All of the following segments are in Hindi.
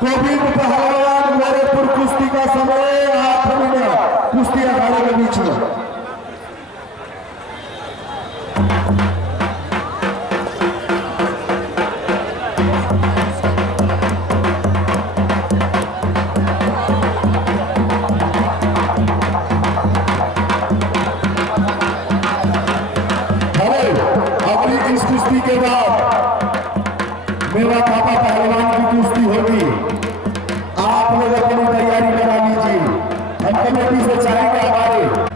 गोविंद पहलवान गोरखपुर कुश्ती का समय 8 मिनट कुश्ती अखाड़े के बीच में। अगली इस कुश्ती के बाद मेरा पापा पहलवान की कुश्ती होगी। आप लोग अपनी तैयारी करा लीजिए। हम कमेटी से चाहेंगे हमारे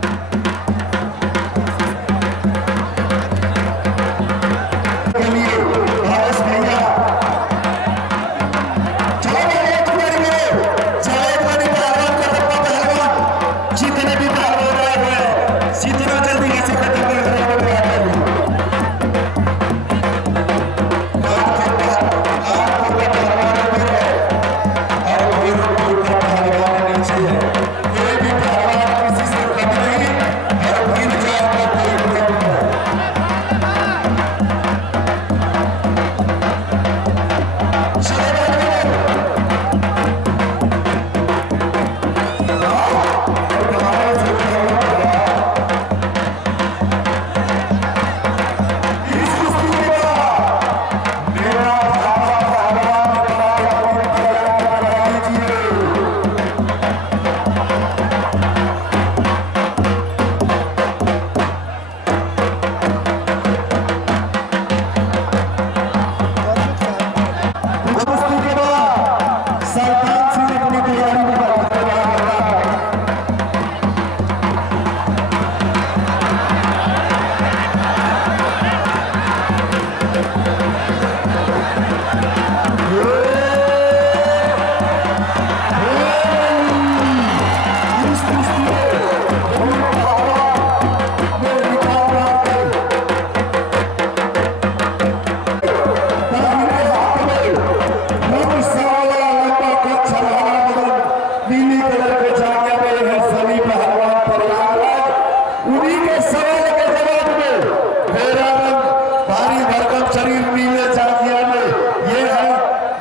शरीर नीले जागिया में ये है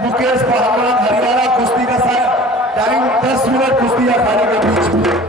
मुकेश पहलवान हरियाणा। कुश्ती का टाइम 10 मिनट कुश्ती अखाड़े के बीच में।